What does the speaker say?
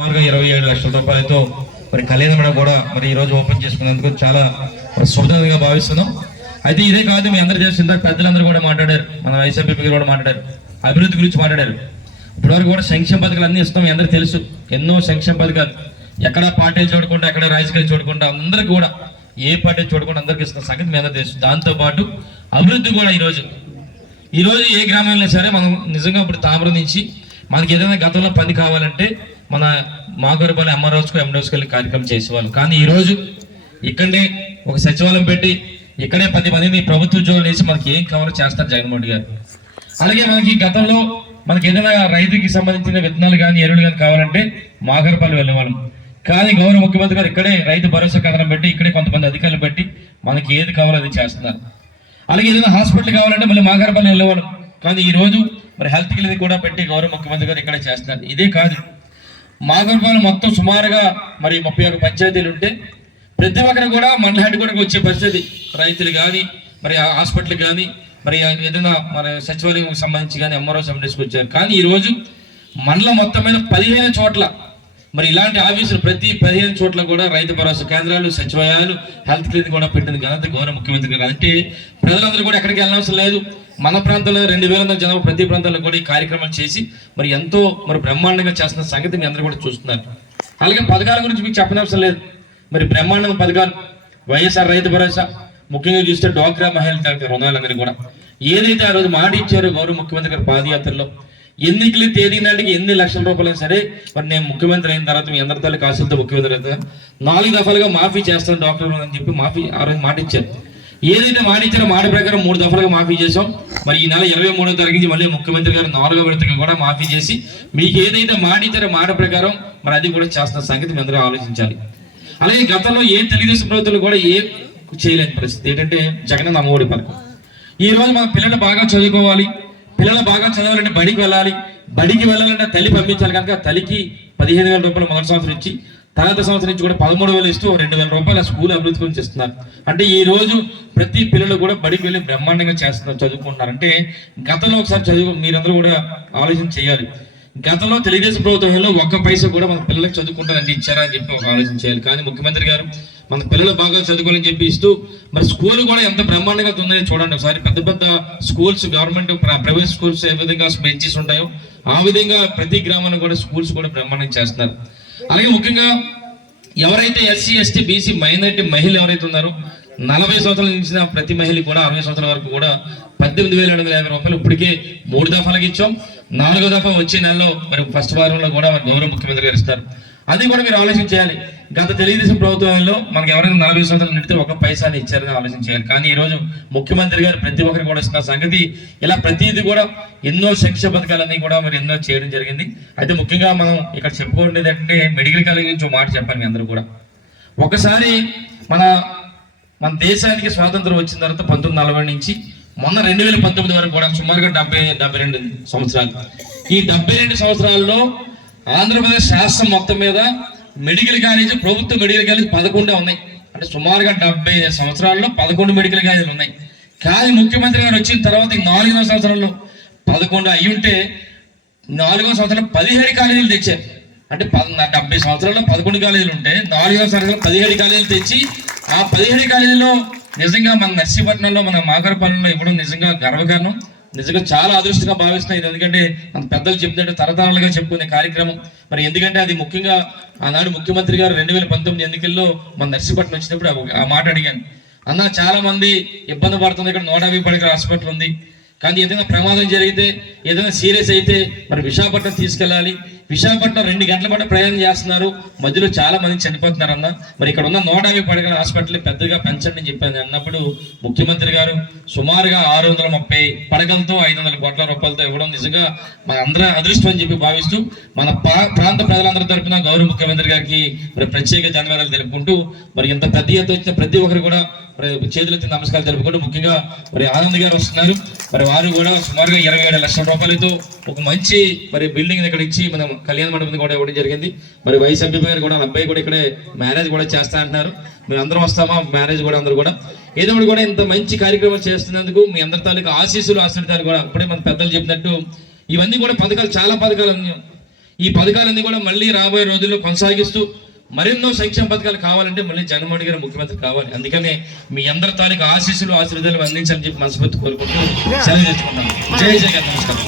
సుమారుగా ఇరవై ఏడు లక్షల రూపాయలతో మరి కళ్యాణ మండపం కూడా మరి ఈరోజు ఓపెన్ చేసుకున్నందుకు చాలా మరి శుభదంగా భావిస్తున్నాం. అయితే ఇదే కాదు మీ అందరూ తెలిసి ఇందాక పెద్దలందరూ కూడా మాట్లాడారు. మన వైసీపీ కూడా మాట్లాడారు. అభివృద్ధి గురించి మాట్లాడారు. ఇప్పటివరకు కూడా సంక్షేమ పథకాలు అన్ని ఇస్తాం మీ అందరికీ తెలుసు. ఎన్నో సంక్షేమ పథకాలు. ఎక్కడ పార్టీలు చూడకుండా ఎక్కడ రాజకీయాలు చూడకుండా అందరికి కూడా ఏ పార్టీ చూడకుండా అందరికీ ఇస్తున్న సంగతి మీ అందరూ తెలుసు. దాంతో పాటు అభివృద్ధి కూడా ఈరోజు. ఈ రోజు ఏ గ్రామంలో సరే మనం నిజంగా ఇప్పుడు తామరం నుంచి మనకి ఏదైనా గతంలో పని కావాలంటే మన మాగోరపల్లి ఎంఆర్ఓస్కు ఎండోస్కి వెళ్ళి కార్యక్రమం చేసేవాళ్ళు. కానీ ఈరోజు ఇక్కడే ఒక సచివాలయం పెట్టి ఇక్కడే పది మందిని ప్రభుత్వ ఉద్యోగులు వేసి మనకి ఏం కావాలో చేస్తారు జగన్మోహన్ గారు. అలాగే మనకి గతంలో మనకి ఏదైనా రైతుకి సంబంధించిన విత్తనాలు కానీ ఎరువులు కానీ కావాలంటే మాగరపల్లి వెళ్ళేవాళ్ళం. కానీ గౌరవ ముఖ్యమంత్రి గారు ఇక్కడే రైతు భరోసా కేంద్రం పెట్టి ఇక్కడే కొంతమంది అధికారులు పెట్టి మనకి ఏది కావాలో అది చేస్తున్నారు. అలాగే ఏదైనా హాస్పిటల్ కావాలంటే మళ్ళీ మాగరపల్లి వెళ్ళేవాళ్ళం. కానీ ఈ రోజు మరి హెల్త్ క్లినిక్ కూడా పెట్టి గౌరవ ముఖ్యమంత్రి గారు ఇక్కడే చేస్తున్నారు. ఇదే కాదు. మాగారపల్లి మొత్తం సుమారుగా మరి ముప్పై ఒక పంచాయతీలు ఉంటే ప్రతి ఒక్కరు కూడా మన హెడ్ కూడా వచ్చే పరిస్థితి. రైతులు కానీ మరి హాస్పిటల్ కానీ మరి ఏదైనా మరి సచివాలయం సంబంధించి కానీ ఎంఆర్ఓ సంబంధించి వచ్చారు. కానీ ఈరోజు మండలం మొత్తం మీద పదిహేను చోట్ల మరి ఇలాంటి ఆఫీసులు ప్రతి పదిహేను చోట్ల కూడా రైతు భరోసా కేంద్రాలు సచివాలయాలు హెల్త్ క్లినిక్ కూడా పెట్టింది ఘనత గౌరవ ముఖ్యమంత్రి గారు. అంటే ప్రజలందరూ కూడా ఎక్కడికి వెళ్ళనవసరం లేదు. మన ప్రాంతంలో రెండు వేల వందల జనాభా ప్రతి ప్రాంతంలో కూడా ఈ కార్యక్రమం చేసి మరి ఎంతో మరి బ్రహ్మాండంగా చేస్తున్న సంగతి మీ అందరూ కూడా చూస్తున్నారు. అలాగే పథకాల గురించి మీకు చెప్పనవసరం లేదు. మరి బ్రహ్మాండం పథకాలు. వైఎస్ఆర్ రైతు భరోసా ముఖ్యంగా చూస్తే డోక్రా మహిళల రుణాలందరినీ కూడా. ఏదైతే ఆ రోజు మాట ఇచ్చారో గౌరవ ముఖ్యమంత్రి గారు పాదయాత్రలో ఎన్నికల తేదీ నాటికి ఎన్ని లక్షల రూపాయలు సరే మరి నేను ముఖ్యమంత్రి అయిన తర్వాత మీ అందరి తల్లి కాసులతో ముఖ్యమంత్రి అయితే నాలుగు దఫాలుగా మాఫీ చేస్తాను డాక్టర్ అని చెప్పి మాఫీ ఆ రోజు మాట ఇచ్చారు. ఏదైతే మాట ఇచ్చారో మాట ప్రకారం మూడు దఫాలుగా మాఫీ చేసాం మరి ఈ నెల ఇరవై మూడో తారీఖు మళ్ళీ ముఖ్యమంత్రి గారు నాలుగో విడతగా కూడా మాఫీ చేసి మీకు ఏదైతే మాట ఇచ్చారో మాట ప్రకారం మరి అది కూడా చేస్తున్న సంగతి మీ అందరూ ఆలోచించాలి. అలాగే గతంలో ఏ తెలుగుదేశం ప్రభుత్వాలు కూడా ఏ చేయలేని పరిస్థితి. ఏంటంటే జగన్ అమ్మఒడి పథకం. ఈ రోజు మన పిల్లలు బాగా చదువుకోవాలి. పిల్లలు బాగా చదవాలంటే బడికి వెళ్ళాలి. బడికి వెళ్ళాలంటే తల్లి పంపించాలి కనుక తల్లికి పదిహేను వేల రూపాయలు మొదటి సంవత్సరం ఇచ్చి తర్వాత సంవత్సరం నుంచి కూడా పదమూడు వేలు ఇస్తూ రెండు వేల రూపాయలు స్కూల్ అభివృద్ధి గురించి ఇస్తున్నారు అంటే ఈ రోజు ప్రతి పిల్లలు కూడా బడికి వెళ్ళి బ్రహ్మాండంగా చేస్తున్నారు చదువుకుంటున్నారు. అంటే గతంలో ఒకసారి చదువు మీరందరూ కూడా ఆలోచన చేయాలి. గతంలో తెలుగుదేశం ప్రభుత్వంలో ఒక్క పైసా కూడా మన పిల్లలకు చదువుకుంటారంటే ఇచ్చారా అని చెప్పి ఒక ఆలోచన చేయాలి. కానీ ముఖ్యమంత్రి గారు మన పిల్లలు బాగా చదువుకోవాలని చెప్పి ఇస్తూ మరి స్కూల్ కూడా ఎంత బ్రహ్మాండంగా ఉందని చూడండి ఒకసారి. పెద్ద పెద్ద స్కూల్స్ గవర్నమెంట్ ప్రైవేట్ స్కూల్స్ ఏ విధంగా బెంచెస్ ఉంటాయో ఆ విధంగా ప్రతి గ్రామాన్ని కూడా స్కూల్స్ కూడా బ్రహ్మాండంగా చేస్తున్నారు. అలాగే ముఖ్యంగా ఎవరైతే ఎస్సీ ఎస్టీ బీసీ మైనారిటీ మహిళలు ఎవరైతే ఉన్నారో నలభై సంవత్సరాల నుంచి ప్రతి మహిళ కూడా అరవై సంవత్సరాల వరకు కూడా పద్దెనిమిది వేల ఏడు వందల యాభై రూపాయలు ఇప్పటికే మూడు దఫాలకు ఇచ్చాం. నాలుగో దఫా వచ్చే నెలలో మరి ఫస్ట్ వారంలో కూడా గౌరవ ముఖ్యమంత్రి గారు ఇస్తారు. అది కూడా మీరు ఆలోచన చేయాలి గత తెలుగుదేశం ప్రభుత్వంలో మనకి ఎవరైనా నలభై సంవత్సరాలు నిండితే ఒక పైసాని ఇచ్చారని ఆలోచన చేయాలి. కానీ ఈరోజు ముఖ్యమంత్రి గారు ప్రతి ఒక్కరికి కూడా ఇస్తున్న సంగతి ఇలా ప్రతిదీ కూడా ఎన్నో శిక్ష పథకాలన్నీ కూడా మరి ఎన్నో చేయడం జరిగింది. అయితే ముఖ్యంగా మనం ఇక్కడ చెప్పుకోండి అంటే మెడికల్ కాలేజ్ గురించి మాట చెప్పాలి మీ అందరూ కూడా. ఒకసారి మన మన దేశానికి స్వాతంత్రం వచ్చిన తర్వాత పంతొమ్మిది నలభై నుంచి మొన్న రెండు వేల పంతొమ్మిది వరకు కూడా సుమారుగా డెబ్బై డెబ్బై రెండు సంవత్సరాలు. ఈ డెబ్బై రెండు సంవత్సరాల్లో ఆంధ్రప్రదేశ్ రాష్ట్రం మొత్తం మీద మెడికల్ కాలేజీ ప్రభుత్వ మెడికల్ కాలేజ్ పదకొండే ఉన్నాయి. అంటే సుమారుగా డెబ్బై సంవత్సరాల్లో పదకొండు మెడికల్ కాలేజీలు ఉన్నాయి. కానీ ముఖ్యమంత్రి గారు వచ్చిన తర్వాత ఈ నాలుగో సంవత్సరంలో పదకొండు అయి ఉంటే నాలుగో సంవత్సరంలో పదిహేడు కాలేజీలు తెచ్చారు. అంటే పద- డెబ్బై సంవత్సరాల్లో పదకొండు కాలేజీలు ఉంటే నాలుగో సంవత్సరంలో పదిహేడు కాలేజీలు తెచ్చి ఆ పదిహేడు కాలేజీలో నిజంగా మన నర్సీపట్నంలో మన మాకరపాలెంలో ఇవ్వడం నిజంగా గర్వకారణం. నిజంగా చాలా అదృష్టంగా భావిస్తున్నాయి ఎందుకంటే అంత పెద్దలు చెప్తుంటే తరతరాలుగా చెప్పుకునే కార్యక్రమం. మరి ఎందుకంటే అది ముఖ్యంగా ఆనాడు ముఖ్యమంత్రి గారు రెండు వేల పంతొమ్మిది ఎన్నికల్లో మన నర్సీపట్నం వచ్చినప్పుడు ఆ- ఆ మాట అడిగాను. అన్న చాలా మంది ఇబ్బంది పడుతుంది ఇక్కడ నూట యాభై పడకల హాస్పిటల్ ఉంది. కానీ ఏదైనా ప్రమాదం జరిగితే ఏదైనా సీరియస్ అయితే మరి విశాఖపట్నం తీసుకెళ్ళాలి. విశాఖపట్నం రెండు గంటల పాటు ప్రయాణం చేస్తున్నారు. మధ్యలో చాలా మంది చనిపోతున్నారు అన్న మరి ఇక్కడ ఉన్న నూట యాభై పడగల హాస్పిటల్ పెద్దగా పెంచండి అని చెప్పాను. అన్నప్పుడు ముఖ్యమంత్రి గారు సుమారుగా ఆరు వందల ముప్పై పడగలతో ఐదు వందల కోట్ల రూపాయలతో ఇవ్వడం నిజంగా మన అందరూ అదృష్టం అని చెప్పి భావిస్తూ మన ప్రాంత ప్రజలందరి తరపున గౌరవ ముఖ్యమంత్రి గారికి మరి ప్రత్యేక ధన్యవాదాలు తెలుపుకుంటూ మరి ఇంత పెద్ద ఎత్తు వచ్చిన ప్రతి ఒక్కరు కూడా మరి చేతులెత్తి నమస్కారం తెలుపుకుంటూ ముఖ్యంగా మరి ఆనంద్ గారు వస్తున్నారు. మరి వారు కూడా సుమారుగా ఇరవై ఏడు లక్షల రూపాయలతో ఒక మంచి మరి బిల్డింగ్ ఇక్కడ ఇచ్చి మనం కళ్యాణ మండపం కూడా ఇవ్వడం జరిగింది. మరి వైఎస్ ఎంపీ గారు కూడా అబ్బాయి కూడా ఇక్కడే మ్యారేజ్ కూడా చేస్తా అంటున్నారు. మీరు అందరం వస్తామా? మ్యారేజ్ కూడా అందరూ కూడా. ఏదో ఒకటి కూడా ఇంత మంచి కార్యక్రమాలు చేస్తున్నందుకు మీ అందరి తాలూకు ఆశీస్సులు ఆశ్రితాలు కూడా అప్పుడే మన పెద్దలు చెప్పినట్టు ఇవన్నీ కూడా పథకాలు చాలా పథకాలు ఉన్నాయి. ఈ పథకాలన్నీ కూడా మళ్ళీ రాబోయే రోజుల్లో కొనసాగిస్తూ మరెన్నో సంక్షేమ పథకాలు కావాలంటే మళ్ళీ జగన్మోహన్ గారు ముఖ్యమంత్రి కావాలి. అందుకనే మీ అందరి తాలూకు ఆశీస్సులు ఆశీర్వాదాలు అందించాలని చెప్పి మనస్ఫూర్తి కోరుకుంటూ సెలవు తెచ్చుకుంటాం జై జగన్ నమస్కారం.